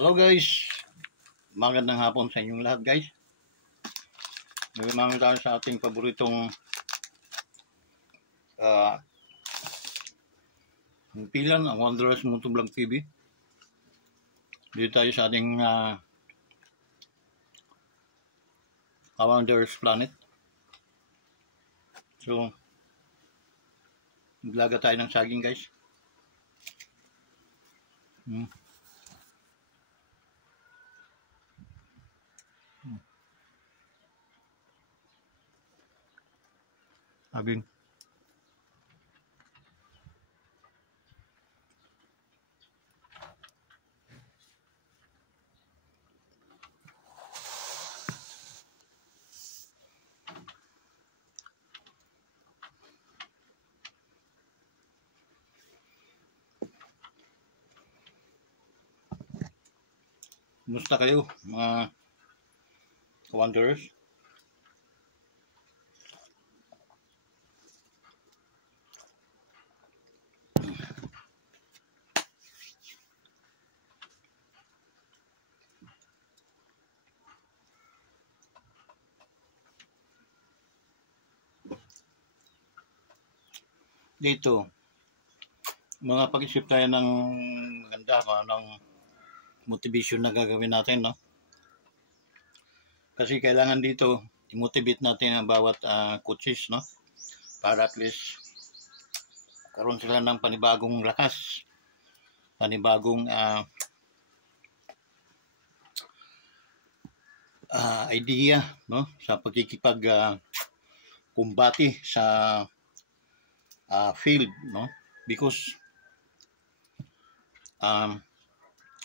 Hello guys, magandang hapon sa inyong lahat guys. Naman tayo sa ating paboritong pilan, ang Wanderers Motovlog TV. Dito tayo sa ating Wanderers Planet. So, naglaga tayo ng saging guys. Saging. Kumusta kayo mga Wanderers? Dito, mga pag-isip tayo ng maganda ng motivation na gagawin natin, no? Kasi kailangan dito i-motivate natin ang bawat coaches, no? Para at least karoon sila ng panibagong lakas, panibagong idea, no? Sa pagkikipag kumbati sa field, no? Because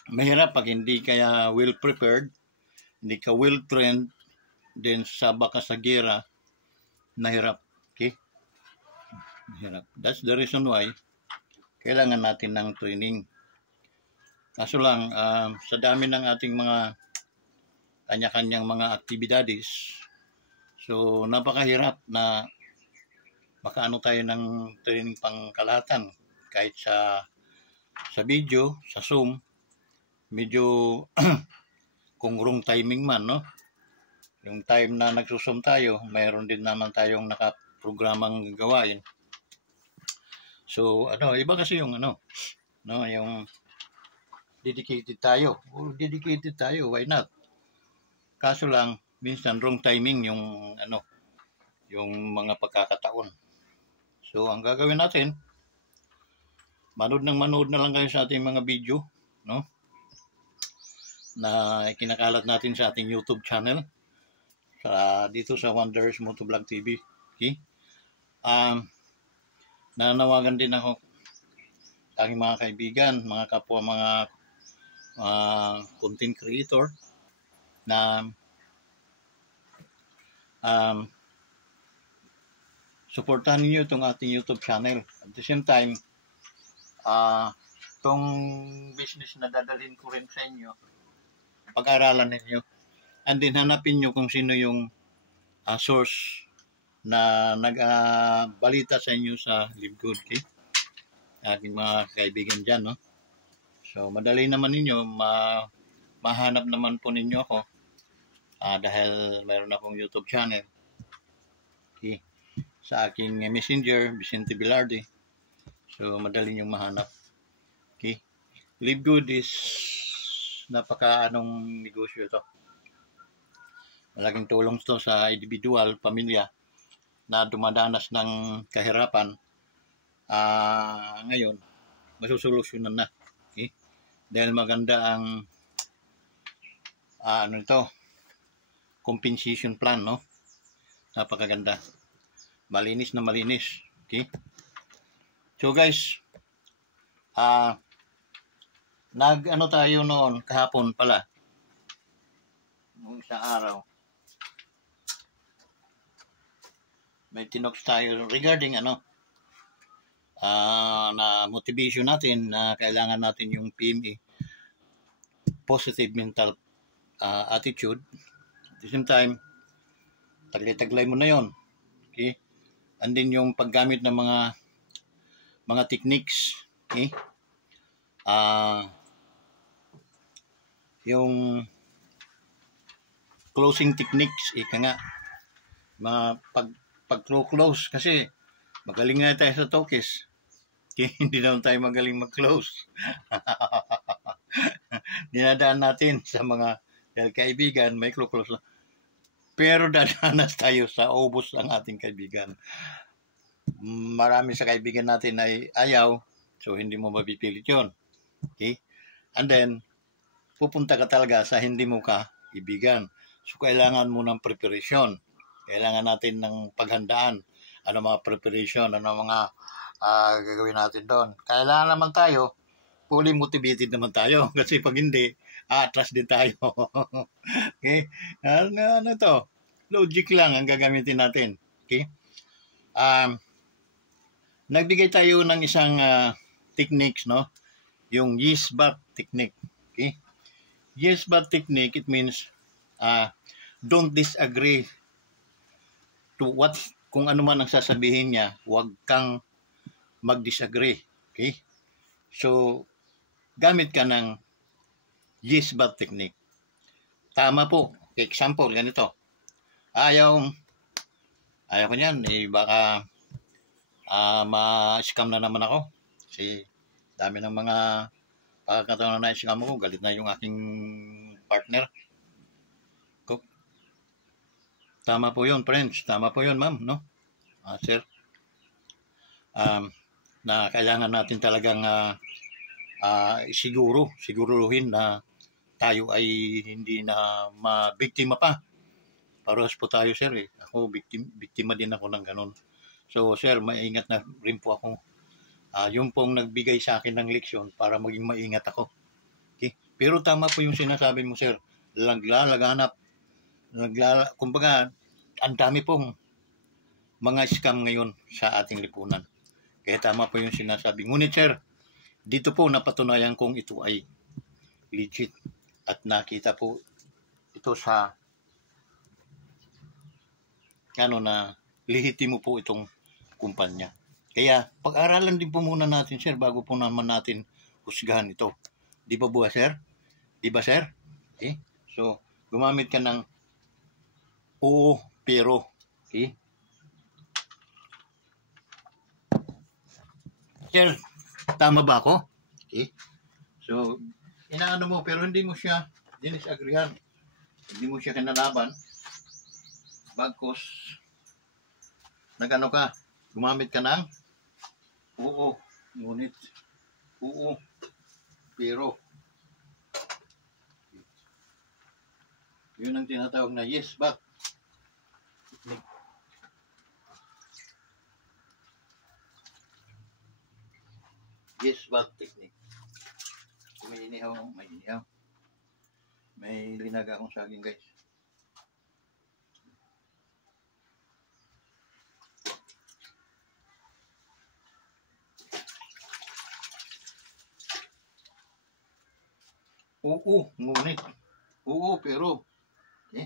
mahirap pag hindi kaya well prepared, hindi ka well trained, then saba ka sa gera, nahirap. Okay? Nahirap. That's the reason why kailangan natin ng training. Kaso lang, sa dami ng ating mga kanya-kanyang mga aktibidades, so napakahirap na makaano tayo ng training pangkalahatan. Kahit sa video, sa Zoom, medyo kung wrong timing man, no? Yung time na nagsusum tayo, mayroon din naman tayong nakaprogramang gawain. So, iba kasi yung no, yung dedicated tayo. Dedicated tayo, why not? Kaso lang, minsan wrong timing yung yung mga pagkakataon. So, ang gagawin natin, manood na lang kayo sa ating mga video, no? Na kinakalat natin sa ating YouTube channel. Dito sa Wanderers Motovlog TV. Okay? Nanawagan din ako sa aking mga kaibigan, mga kapwa, mga content creator na supportahan niyo itong ating YouTube channel. At the same time, itong business na dadalhin ko rin sa inyo, pag-aralan ninyo. And then hanapin nyo kung sino yung source na nag-balita sa inyo sa Live Good. Okay? Aking mga kaibigan dyan, no? So, madali naman ninyo, mahanap naman po ninyo ako dahil mayroon akong YouTube channel. Okay? Sa aking messenger, Vicente Bilardi. So, madali nyong mahanap. Okay? Live Good is napaka-anong negosyo ito. Malaking tulong ito sa individual, pamilya na dumadanas ng kahirapan. Ngayon, masusolusyonan na. Okay? Dahil maganda ang compensation plan, no? Napakaganda. Malinis na malinis. Okay? So guys, tayo noon kahapon pala. Nung isang araw. May tinoks tayo regarding na motivation natin na kailangan natin yung PME, positive mental attitude. At the same time, taglay-taglay mo na yon. Okay? And then yung paggamit ng mga techniques. Okay? yung closing techniques, ika nga, mga pag-close kasi magaling nga tayo sa tokes. Hindi naman tayo magaling mag-close. Dinadaan natin sa mga kaibigan, may close lang. Pero dadanas tayo sa ubos ang ating kaibigan. Marami sa kaibigan natin ay ayaw, so hindi mo mapipilit yun. Okay? And then, pupunta ka talaga sa hindi mo ka ibigan. So, kailangan mo ng preparation. Kailangan natin ng paghandaan. Ano mga preparation, ano mga gagawin natin doon. Kailangan naman tayo, fully motivated naman tayo. Kasi pag hindi, atras din tayo. Okay? Ano to? Logic lang ang gagamitin natin. Okay? Nagbigay tayo ng isang techniques, no? Yung yes but technique. Okay? Yes but technique, it means don't disagree to what, kung ano man ang sasabihin niya, huwag kang mag-disagree. Okay? So, gamit ka ng yes but technique. Tama po. Example, ganito. Ayaw ko niyan. Baka ma-scam na naman ako. Kasi dami ng mga pagkakataon na na-scam ako. Galit na yung aking partner. Tama po yun, friends. Tama po yun, ma'am. No? Sir. Na kailangan natin talagang siguruhin na tayo ay hindi na mabiktima pa. Parehas po tayo, sir. Ako, biktima din ako ng ganun. So, sir, maingat na rin po ako. Yung pong nagbigay sa akin ng leksyon para maging maingat ako. Okay? Pero tama po yung sinasabi mo, sir. Kumbaga, ang dami pong mga scam ngayon sa ating lipunan. Kaya tama po yung sinasabi. Ngunit, sir, dito po napatunayan kong ito ay legit. At nakita po ito sa na lehitimo po itong kumpanya. Kaya pag-aralan din po muna natin, sir, bago po naman natin husgahan ito. Di ba buha, sir? Di ba, sir? Okay? So, gumamit ka ng oo, pero. Okay? Sir, tama ba ako? Okay? So, inaano mo, pero hindi mo siya dinisagreehan. Hindi mo siya kinalaban. Bagkos, nagano ka, gumamit ka ng oo, ngunit, oo, pero. Yun ang tinatawag na yes, but. Yes, but technique. May inihaw. May linaga akong saging, guys. Oo, ngunit. Oo, pero. Okay?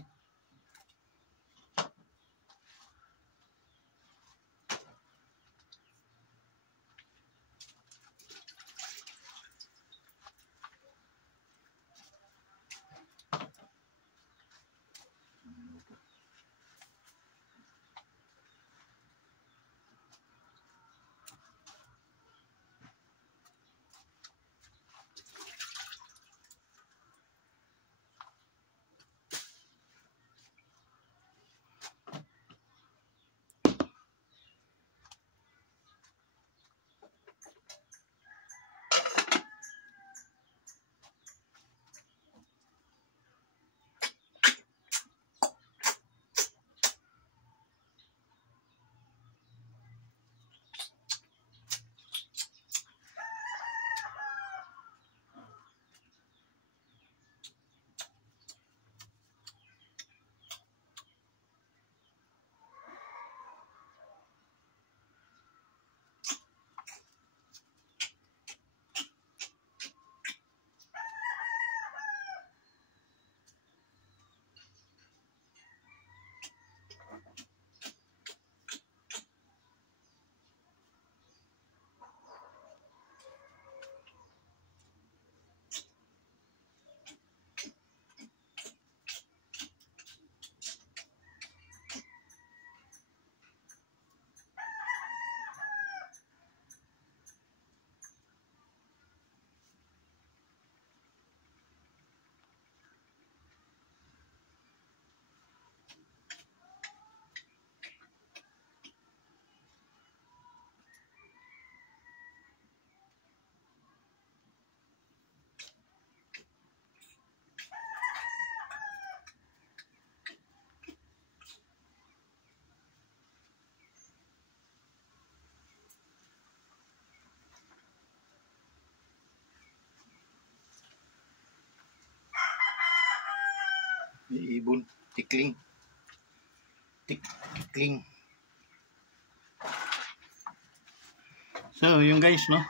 May ibon. Tikling. Tikling. So, yung guys, no?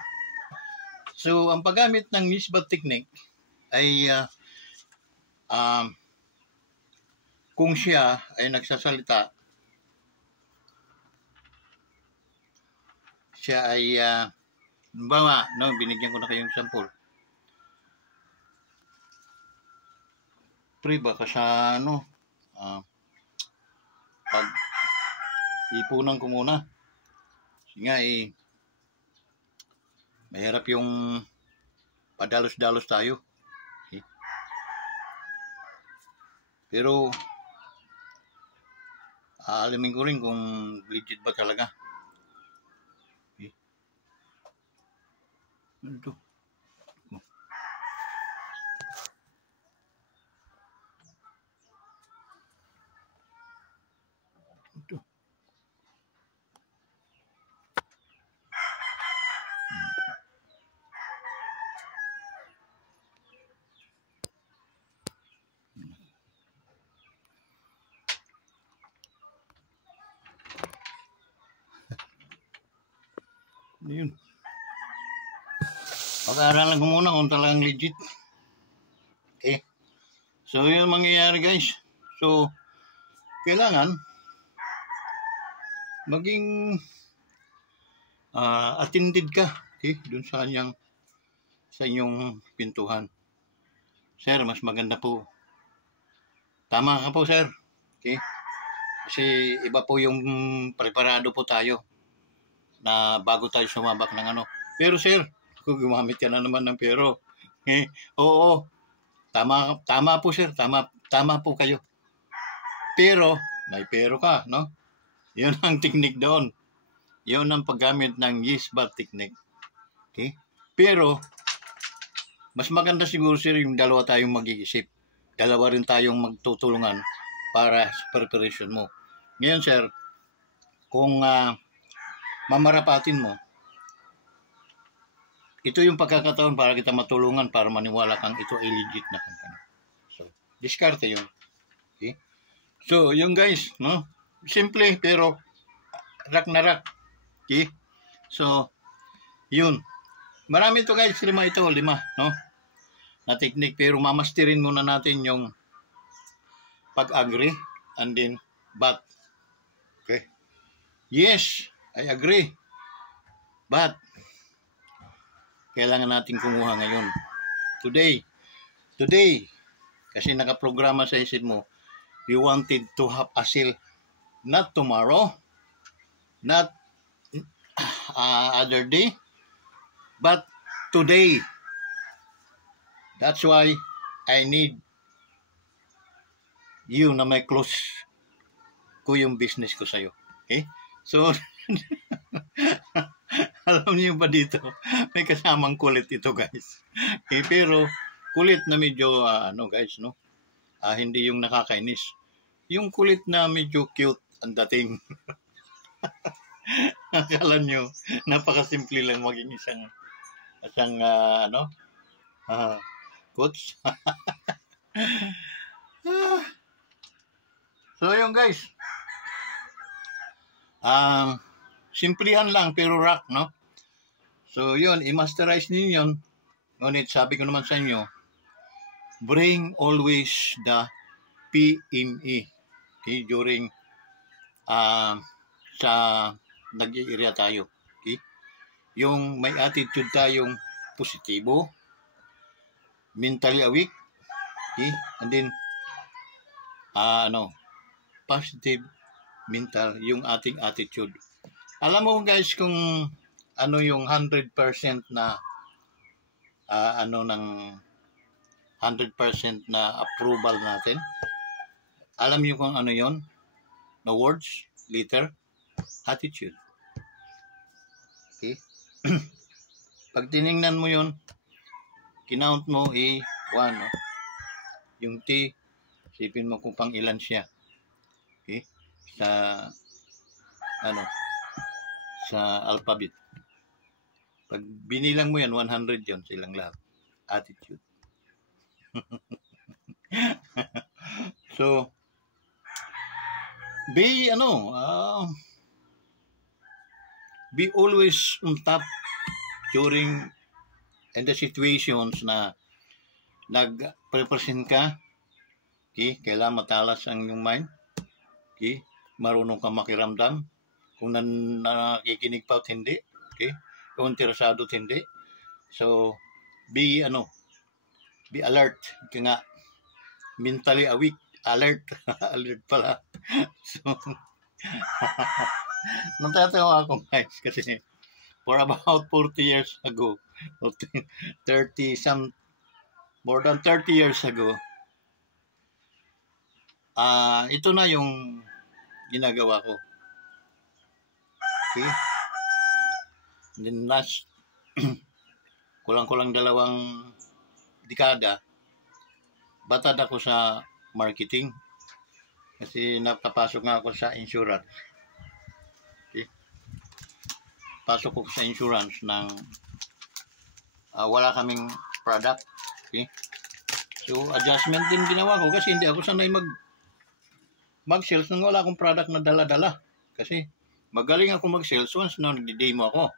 So, ang paggamit ng Nisbet technique ay kung siya ay nagsasalita, siya ay bawa, no, binigyan ko na kayong sample. Pre, baka sa ano, pag ipunan ko muna. Kasi nga mahirap yung padalos-dalos tayo. Okay? Pero aalamin ko rin kung legit ba talaga. Okay? Ano ito? Ito. Yun. Pag-aaralan ko muna kung talagang legit. Okay. So, yun mangyayari guys. So, kailangan maging attended ka. Okay? Dun sa inyong pintuhan. Sir, mas maganda po. Tama ka po, sir. Okay? Kasi iba po yung preparado po tayo na bago tayo sumabak ng ano. Pero sir, gumamit ka na naman ng pero. Eh, oo, tama po sir, tama po kayo. Pero, may pero ka, no? Yun ang technique doon. Yun ang paggamit ng Nisbet technique. Okay? Pero, mas maganda siguro sir yung dalawa tayong mag-iisip. Dalawa rin tayong magtutulungan para sa preparation mo. Ngayon sir, kung mamarapatin mo, ito yung pagkakataon para kita matulungan para maniwala kang ito ay legit na company. So, diskarte yun. Okay? So, yung guys, no? Simple pero rak na rak. Okay? So, yun. Marami to guys, 5 ito, 5, no? Na technique pero mamasterin muna natin yung pag-agree and then but. Okay? Yes, I agree. But kailangan natin kumuha ngayon. Today, kasi nakaprograma sa isip mo, you wanted to have a sale not tomorrow, not other day, but today. That's why I need you na may close ko yung business ko sa'yo. Okay? So, alam niyo ba dito, may kasamang kulit ito guys. Okay, pero kulit na medyo, guys, no? Hindi yung nakakainis. Yung kulit na medyo cute ang dating. Akala nyo, napakasimple lang maging isang coach. So, yung guys, simplihan lang pero rock, no? So, yun, i-masterize ninyo yun. Ngunit sabi ko naman sa inyo, bring always the PME. Okay, during sa nag-i-area tayo. Okay? Yung may attitude tayong positibo, mentally awake, okay? And then, positive mental, yung ating attitude. Alam mo guys kung ano yung 100% na ng 100% na approval natin. Alam niyo kung ano yon? No words, letter, attitude. Okay? Pag tiningnan mo yon, kinount mo A1, no? Yung T, isipin mo kung pang ilan siya. Okay? Sa alphabet. Pag binilang mo yan, 100 yun silang lahat. Attitude. So, be be always on top during in the situations na nag-represent ka. Okay? Kailangan matalas ang iyong mind. Okay? Marunong ka makiramdam. Kung nakikinig pa at hindi. Okay? Kung interesado at hindi. So, be alert. Kaya nga, mentally awake. Alert. Alert pala. So, natatawa ako guys kasi for about 40 years ago, 30 some, more than 30 years ago, ito na yung ginagawa ko. Okay? And then last, kulang-kulang 2 dekada, batad ako sa marketing kasi napapasok nga ako sa insurance. Okay? Pasok ko sa insurance ng wala kaming product. Okay? So, adjustment din ginawa ko kasi hindi ako sanay mag-sales nung wala akong product na dala-dala. Kasi magaling ako mag-sales once na nagdi-demo ako.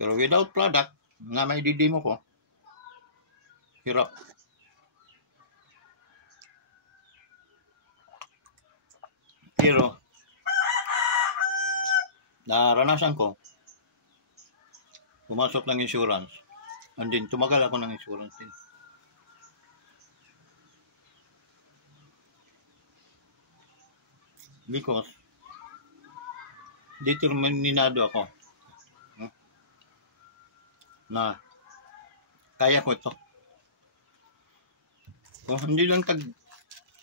Pero without product, nga may di-demo ko, hirap. Pero, naranasan ko, pumasok ng insurance, and then tumagal ako ng insurance din. Because, determinado ako na kaya ko ito. Kung hindi lang kada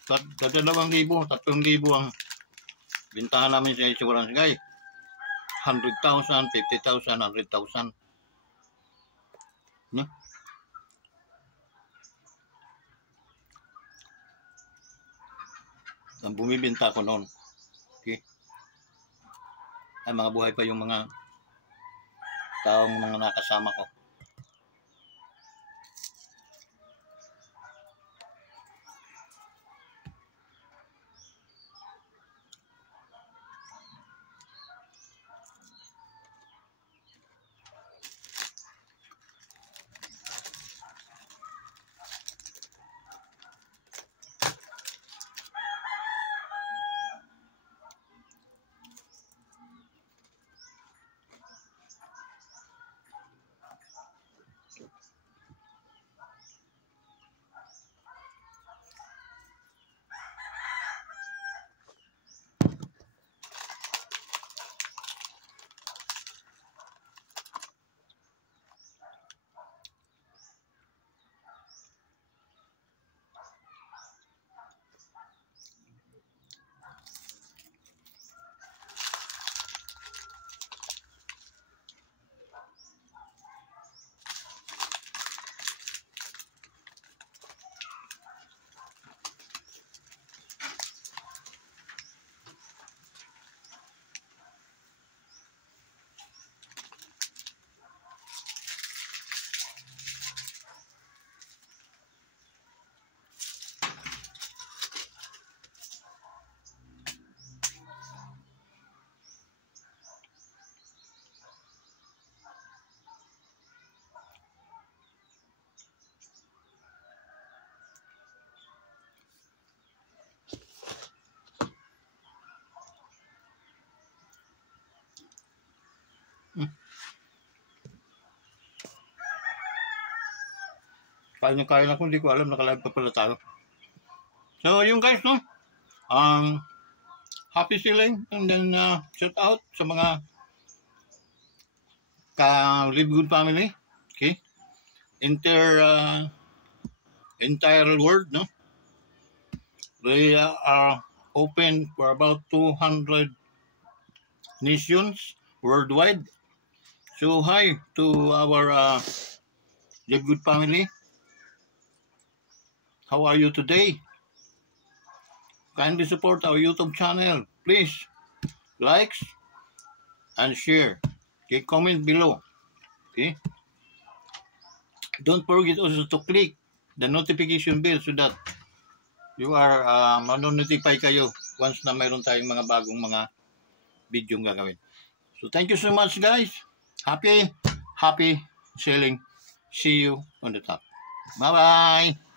2,000, 3,000 ang bintahan namin sa insurance guys. 100,000, 50,000, 100,000. No? Ang bumibinta ko noon. Okay? Ay, mga buhay pa yung mga taong mga nakasama ko. Kaya na kung hindi ko alam, nakalive pa pala tayo. So, yung guys, no? Happy selling, and then shout out sa mga ka-Live Good family. Okay? Entire world, no? They are open for about 200 nations worldwide. So, hi to our Live Good family. How are you today? Kindly support our YouTube channel. Please, likes and share. Okay, comment below. Okay? Don't forget also to click the notification bell so that you are manonotify kayo once na mayroon tayong mga bagong mga video gagawin. So thank you so much guys. Happy selling. See you on the top. Bye-bye.